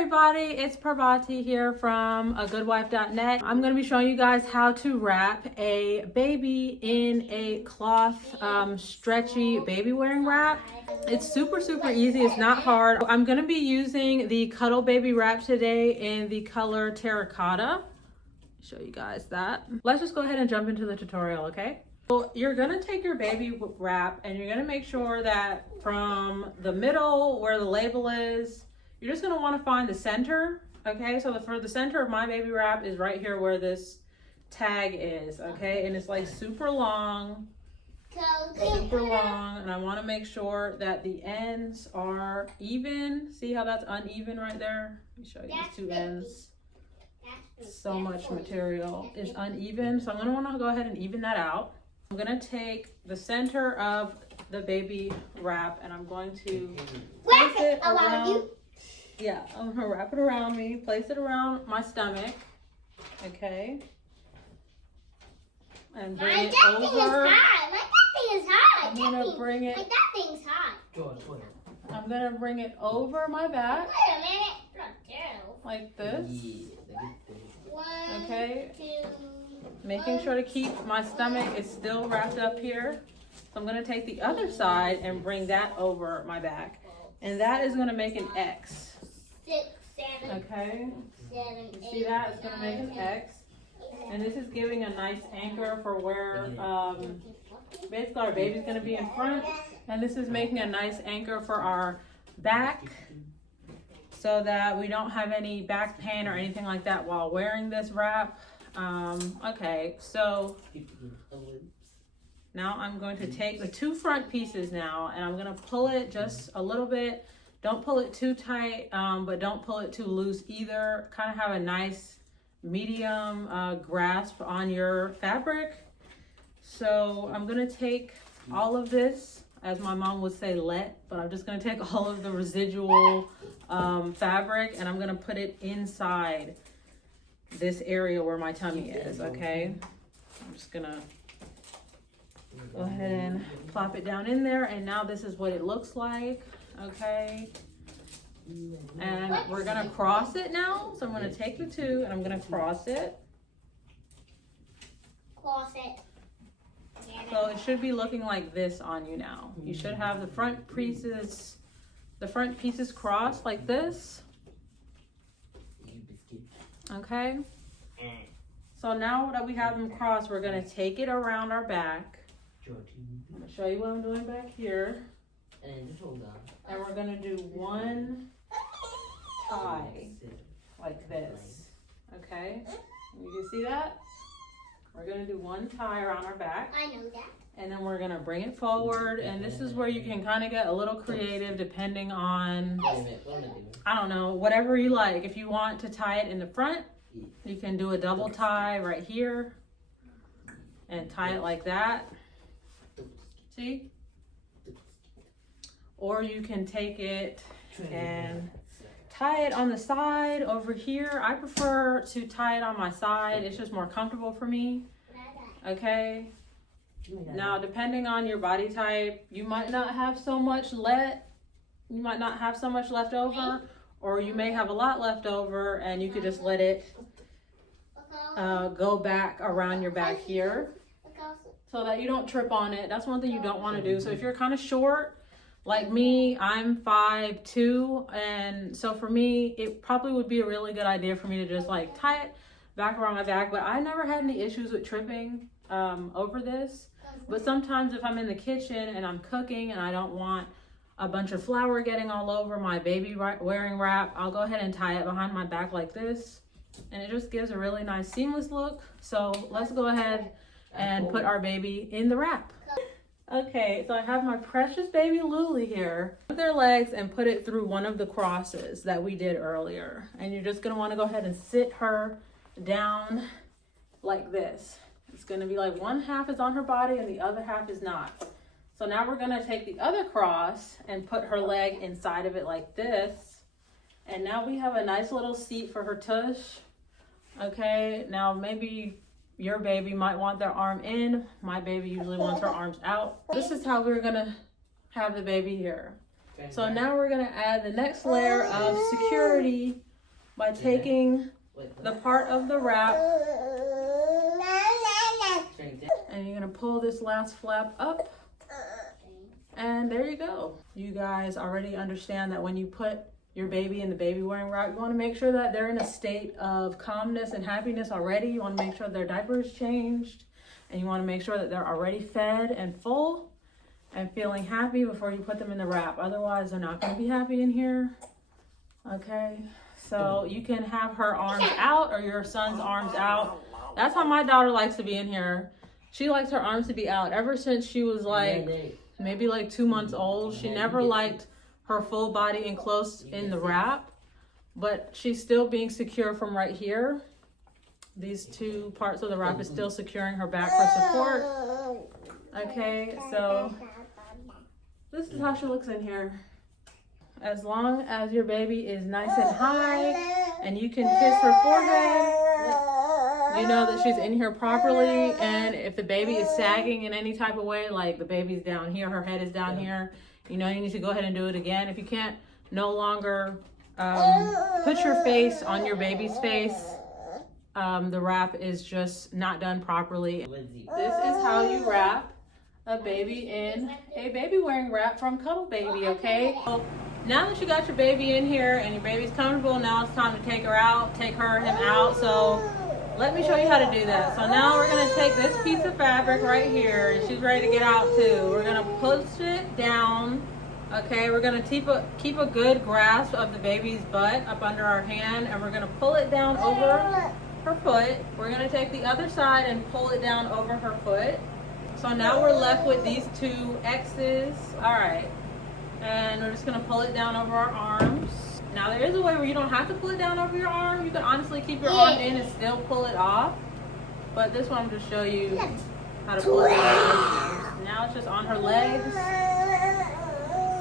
everybody, it's Parvati here from agoodwife.net. I'm going to be showing you guys how to wrap a baby in a cloth stretchy baby wearing wrap. It's super easy. It's not hard. I'm going to be using the Cuddle baby wrap today in the color Terracotta. Show you guys that. Let's just go ahead and jump into the tutorial, okay? So you're going to take your baby wrap and you're going to make sure that from the middle where the label is, you're just going to want to find the center, okay? So for the center of my baby wrap is right here where this tag is, okay? And it's like super long, and I want to make sure that the ends are even. See how that's uneven right there? Let me show you these two ends. So much material is uneven, so I'm going to want to go ahead and even that out. I'm going to take the center of the baby wrap and I'm going to place it around you. Yeah, I'm gonna wrap it around me, place it around my stomach, okay? And bring it over. I'm gonna bring it. I'm gonna bring it over my back. Wait a minute. Like this. Okay. Making sure to keep my stomach is still wrapped up here. So I'm gonna take the other side and bring that over my back. And that is gonna make an X. 6, 7, okay, 7, you see that? It's going to make an X. And this is giving a nice anchor for where basically our baby's going to be in front. And this is making a nice anchor for our back so that we don't have any back pain or anything like that while wearing this wrap. Okay, so now I'm going to take the two front pieces now and I'm going to pull it just a little bit. Don't pull it too tight, but don't pull it too loose either. Kind of have a nice medium grasp on your fabric. So I'm gonna take all of this, as my mom would say, but I'm just gonna take all of the residual fabric and I'm gonna put it inside this area where my tummy is, okay? I'm just gonna go ahead and plop it down in there, and now this is what it looks like. Okay, and we're gonna cross it now. So I'm gonna take the two and I'm gonna cross it. So it should be looking like this on you now. You should have the front pieces crossed like this. Okay. So now that we have them crossed, we're gonna take it around our back. I'm gonna show you what I'm doing back here. And we're gonna do one tie like this, okay? You can see that? We're gonna do one tie around our back. I know that. And then we're gonna bring it forward, and this is where you can kind of get a little creative depending on, I don't know, whatever you like. If you want to tie it in the front, you can do a double tie right here and tie it like that. See? Or you can take it and tie it on the side over here. I prefer to tie it on my side. It's just more comfortable for me. Okay. Now, depending on your body type, you might not have so much left over, or you may have a lot left over, and you could just let it go back around your back here so that you don't trip on it. That's one thing you don't want to do. So if you're kind of short, like me, I'm 5'2", and so for me, it probably would be a really good idea for me to just like tie it back around my back, but I never had any issues with tripping over this. But sometimes if I'm in the kitchen and I'm cooking and I don't want a bunch of flour getting all over my baby wearing wrap, I'll go ahead and tie it behind my back like this, and it just gives a really nice seamless look. So let's go ahead and put our baby in the wrap. Okay, so I have my precious baby Luli here. Put their legs and put it through one of the crosses that we did earlier. And you're just gonna wanna go ahead and sit her down like this. It's gonna be like one half is on her body and the other half is not. So now we're gonna take the other cross and put her leg inside of it like this. And now we have a nice little seat for her tush. Okay, now maybe your baby might want their arm in. My baby usually wants her arms out. This is how we're gonna have the baby here. So now we're gonna add the next layer of security by taking the part of the wrap and you're gonna pull this last flap up, and there you go. You guys already understand that when you put your baby in the baby wearing wrap, you want to make sure that they're in a state of calmness and happiness already. You want to make sure their diaper is changed, and you want to make sure that they're already fed and full and feeling happy before you put them in the wrap. Otherwise, they're not going to be happy in here. Okay, so you can have her arms out or your son's arms out. That's how my daughter likes to be in here. She likes her arms to be out ever since she was like maybe like 2 months old. She never liked her full body enclosed in the wrap, but she's still being secure from right here. These two parts of the wrap is still securing her back for support. Okay, so this is how she looks in here. As long as your baby is nice and high and you can kiss her forehead, you know that she's in here properly. And if the baby is sagging in any type of way, like the baby's down here, her head is down here, you know, you need to go ahead and do it again. If you can't no longer put your face on your baby's face, the wrap is just not done properly. This is how you wrap a baby in a baby wearing wrap from Cuddle Baby, okay? So now that you got your baby in here and your baby's comfortable, now it's time to take her out, take her or him out. So let me show you how to do that. So now we're gonna take this piece of fabric right here, and she's ready to get out too. We're gonna push it down, okay? We're gonna keep a good grasp of the baby's butt up under our hand, and we're gonna pull it down over her foot. We're gonna take the other side and pull it down over her foot. So now we're left with these two X's. All right, and we're just gonna pull it down over our arms. Now there is a way where you don't have to pull it down over your arm. You can honestly keep your arm in and still pull it off. But this one I'm just show you how to pull it down. Now it's just on her legs.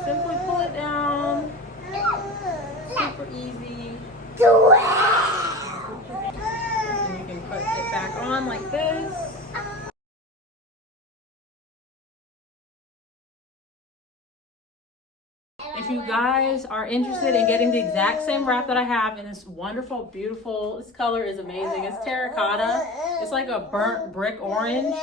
Simply pull it down. Super easy. And you can put it back on like this. If you guys are interested in getting the exact same wrap that I have in this wonderful, beautiful, this color is amazing. It's terracotta. It's like a burnt brick orange.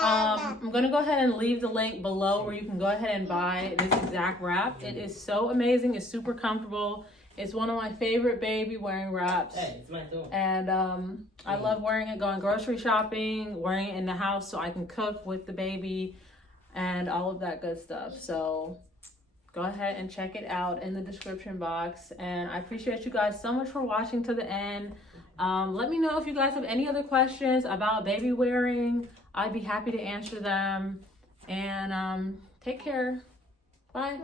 I'm going to go ahead and leave the link below where you can go ahead and buy this exact wrap. It is so amazing. It's super comfortable. It's one of my favorite baby wearing wraps. Hey, it's my turn. And I love wearing it going grocery shopping, wearing it in the house so I can cook with the baby and all of that good stuff. So go ahead and check it out in the description box. And I appreciate you guys so much for watching to the end. Let me know if you guys have any other questions about baby wearing. I'd be happy to answer them. And take care. Bye.